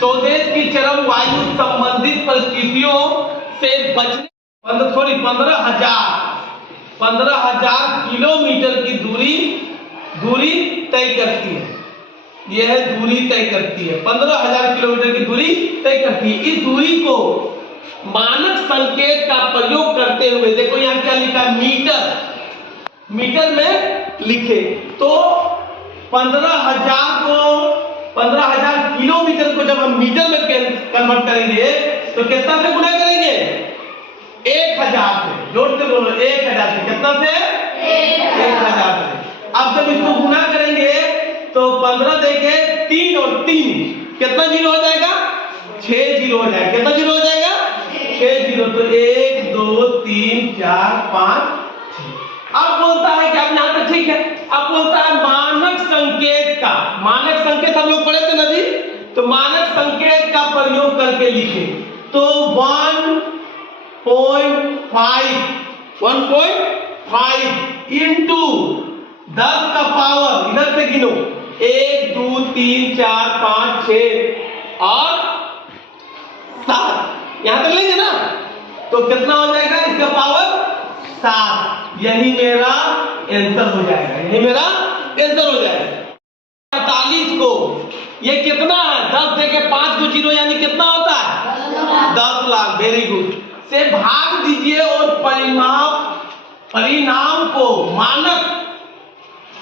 स्वदेश की चरम वायु संबंधित परिस्थितियों से बचने 15,000 किलोमीटर की दूरी तय करती है। यह दूरी तय करती है, 15,000 किलोमीटर की दूरी तय करती है। इस दूरी को मानक संकेत का प्रयोग करते हुए, देखो यहाँ क्या लिखा, मीटर में लिखे तो 15,000 किलोमीटर को जब हम मीटर में कन्वर्ट करेंगे तो कितना से गुणा करेंगे? 1,000 से। जोड़ से बोलो, 1,000 से। कितना से? 1,000 से। अब जब इसको गुणा करेंगे तो 15 देके 3 और 3 कितना जीरो हो जाएगा? 6 जीरो हो जाएगा। कितना जीरो हो जाएगा? 6 जीरो। तो 1 2 3 4 5 6। अब बोलता है कि अब यहाँ तक ठीक है। अब बोलता है मानक संकेत का, मानक संकेत हम लोग पढ़े थे ना जी, तो मानक संकेत का प्रयोग करके लिखे तो 1.5 इंटू 10 का पावर, इधर से गिनो, 1 2 3 4 5 6 और 7, यहां तक लेंगे ना तो कितना हो जाएगा? इसका पावर 7। यही मेरा आंसर हो जाएगा, यही मेरा आंसर हो जाएगा। 45 को ये कितना है? 10 देके 5 को जीरो, यानी कितना होता है? 10 लाख। Very good. से भाग दीजिए और परिणाम को मानक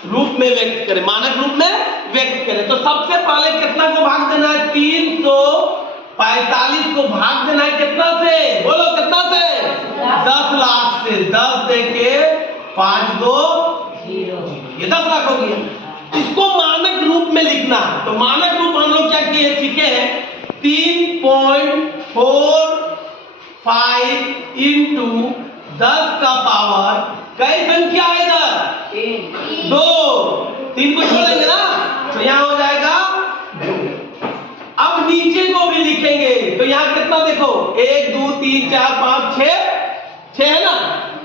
रूप में व्यक्त करें, मानक रूप में व्यक्त करें। तो सबसे पहले कितना को भाग देना है? 345 को भाग देना है कितना से? बोलो कितना से? 10 लाख से। 10 देके 5 2 0, ये 10 लाख हो गया। इसको मानक रूप में लिखना है। तो मानक रूप हम लोग क्या किए, सीखे हैं, 3.45 इंटू 10 का पावर, कई संख्या है इधर? 2। 3 को छोड़ेंगे ना तो यहाँ हो जाएगा 2। अब नीचे को भी लिखेंगे तो यहाँ कितना देखो, 1 2 3 4 5 6 है ना,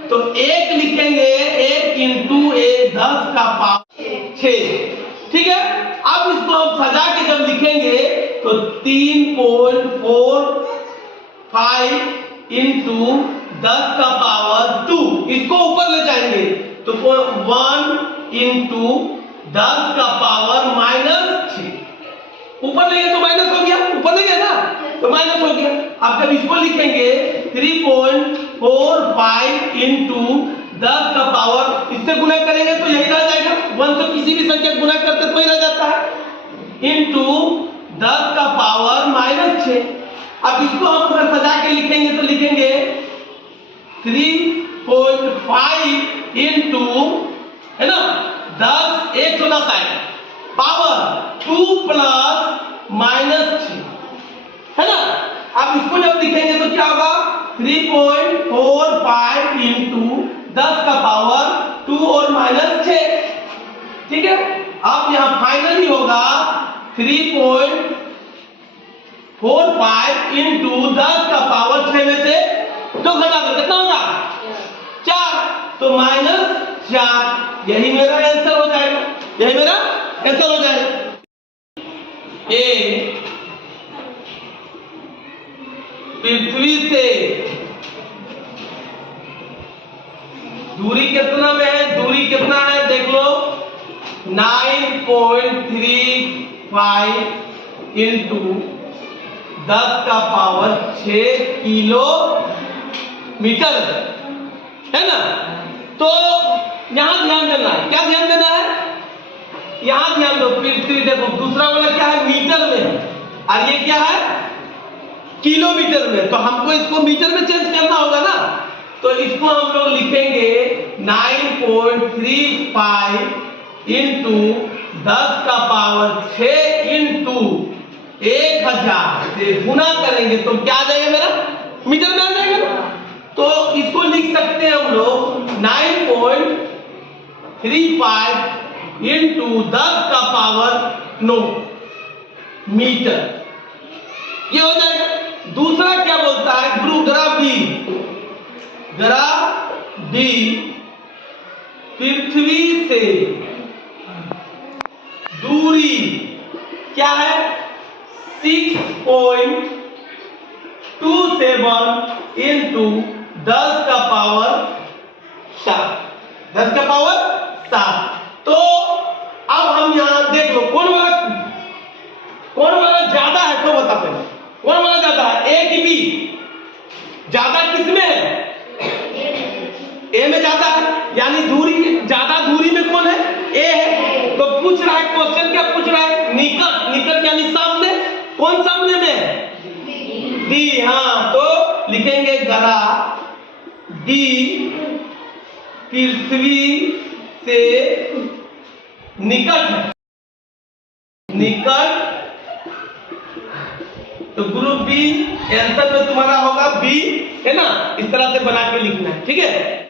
तो 1 लिखेंगे, 1 इंटू 10 का पावर 6। ठीक है। अब इसको हम सजा के जब लिखेंगे तो 3.45 इंटू 10 का पावर 2, इसको ऊपर ले जाएंगे तो 1 इंटू 10 का पावर -6, ऊपर ले गए तो माइनस हो गया, ऊपर ले गए ना तो माइनस हो गया। अब जब इसको लिखेंगे 3.45 इंटू 10 का पावर, इससे गुणा करेंगे तो यही रह जाएगा, 1 से किसी भी संख्या गुणा करते तो ही रह जाता है, इंटू 10 का पावर -6। अब इसको हम अगर सजा के लिखेंगे तो लिखेंगे 3.5 इंटू, है ना, 10 110 आएगा, पावर 2 प्लस -6, है ना। अब इसको जब लिखेंगे तो क्या होगा? 3.45 इंटू 10 का पावर 2 और -6। ठीक है। अब यहां फाइनली होगा 3.45 इंटू 10 का पावर 6 में से 2 घटा दो, कितना होगा? 4, तो -4। यही मेरा आंसर हो जाएगा, यही मेरा आंसर हो जाएगा। ए पृथ्वी से दूरी कितना में है? दूरी कितना है देख लो, 9.35 इंटू 10 का पावर 6 किलोमीटर, है ना। तो यहां ध्यान देना है, क्या ध्यान देना है? यहां ध्यान दो, पृथ्वी देखो, दूसरा वाला क्या है? मीटर में, और ये क्या है? किलोमीटर में। तो हमको इसको मीटर में चेंज करना होगा ना, तो इसको हम लोग लिखेंगे 9.35 इंटू 10 का पावर 6 इंटू 1000 से गुना करेंगे तो क्या आ जाएगा मेरा? मीटर में आ जाएगा। तो इसको लिख सकते हैं हम लोग 9.35 इंटू 10 का पावर 9 मीटर, ये हो जाएगा। दूसरा क्या बोलता है? ग्राफ डी पृथ्वी से दूरी क्या है? 6 6.27 इंटू 10 का पावर 7, 10 का पावर 7। तो अब हम यहां देख लो कौन वाला ज्यादा है, तो बता पहले कौन वाला ज्यादा है, ए की बी? ज्यादा किस में है? ए में ज्यादा है, यानी दूरी ज्यादा दूरी में कौन है? ए है। तो पूछ रहा है, क्वेश्चन क्या पूछ रहा है? निकट, निकट यानी सामने। कौन सामने में है? डी। हाँ, तो लिखेंगे गला डी पृथ्वी से निकट, निकट। तो ग्रुप बी आंसर में तुम्हारा होगा बी, है ना? इस तरह से बना के लिखना है, ठीक है।